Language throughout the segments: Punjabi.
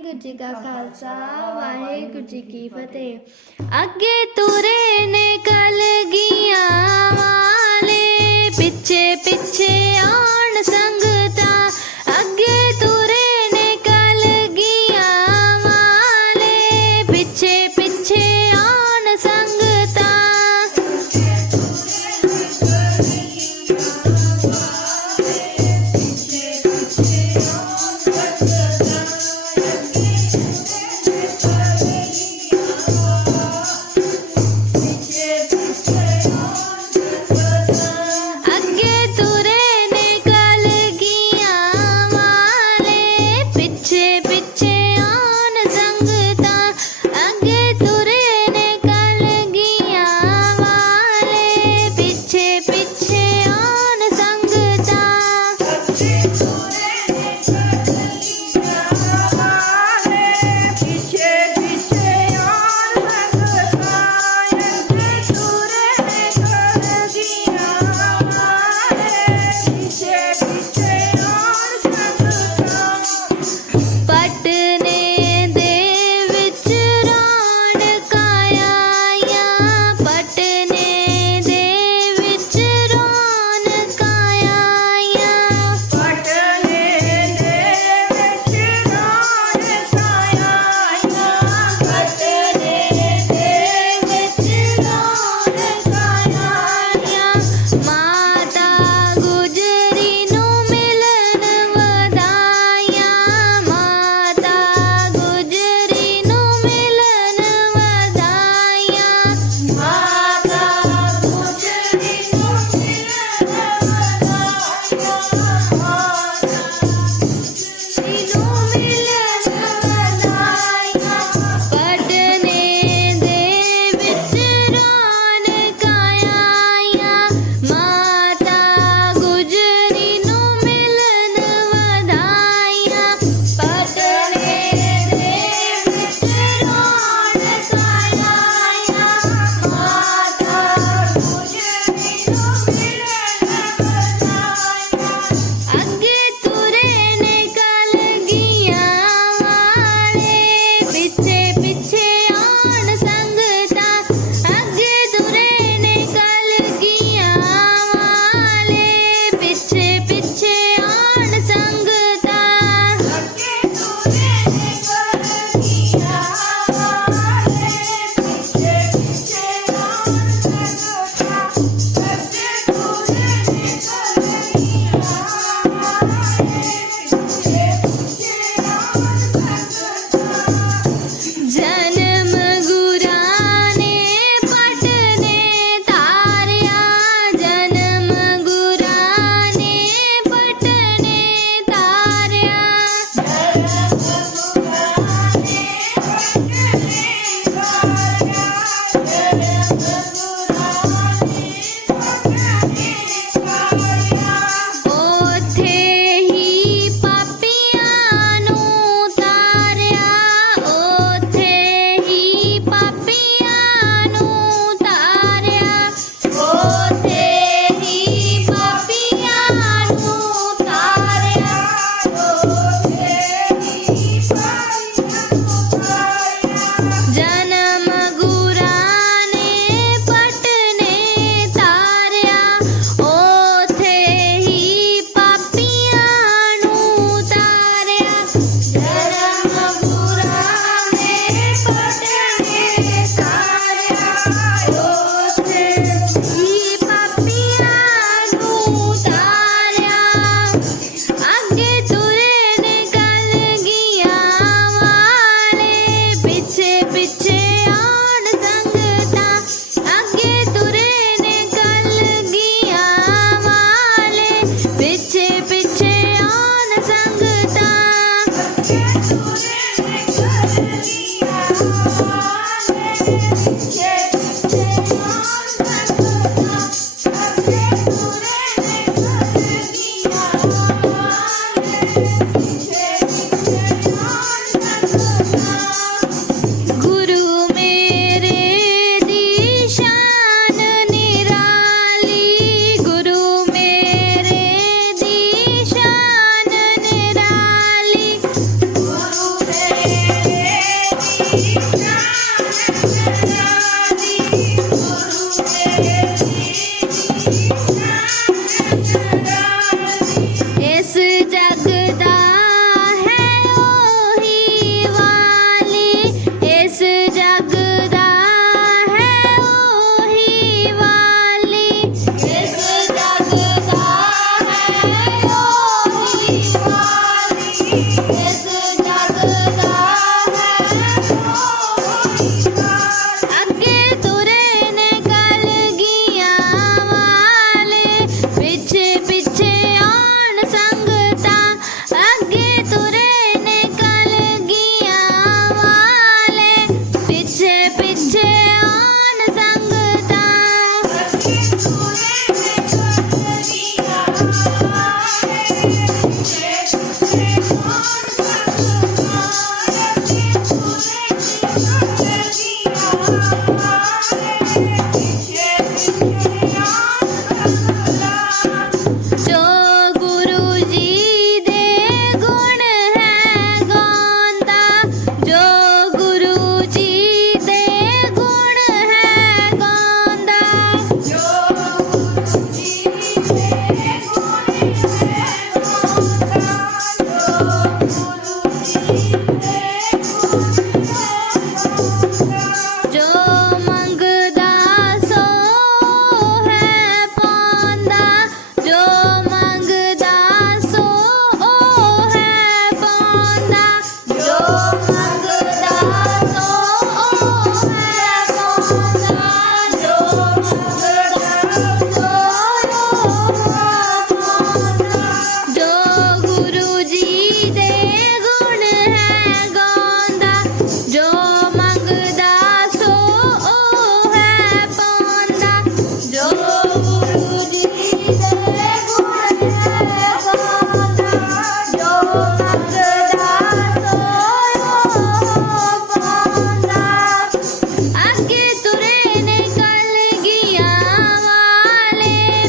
ਵਾਹਿਗੁਰੂ ਜੀ ਕਾ ਖਾਲਸਾ ਵਾਹਿਗੁਰੂ ਜੀ ਕੀ ਫਤਿਹ। ਅੱਗੇ ਤੁਰੇ ਨੇ ਕਲਗੀਆਂ ਵਾਲੇ ਪਿੱਛੇ ਪਿੱਛੇ ਆਉਣ ਸੰਗਤਾਂ Gaga.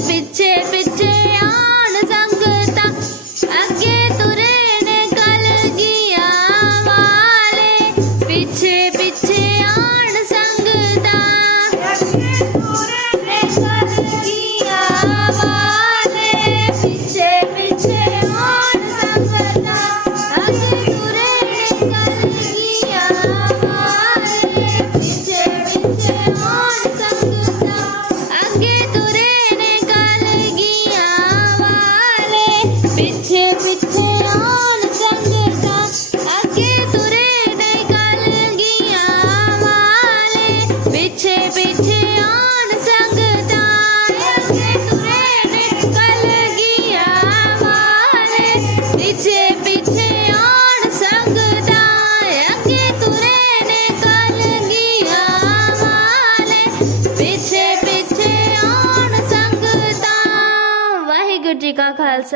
Chippy, chippy.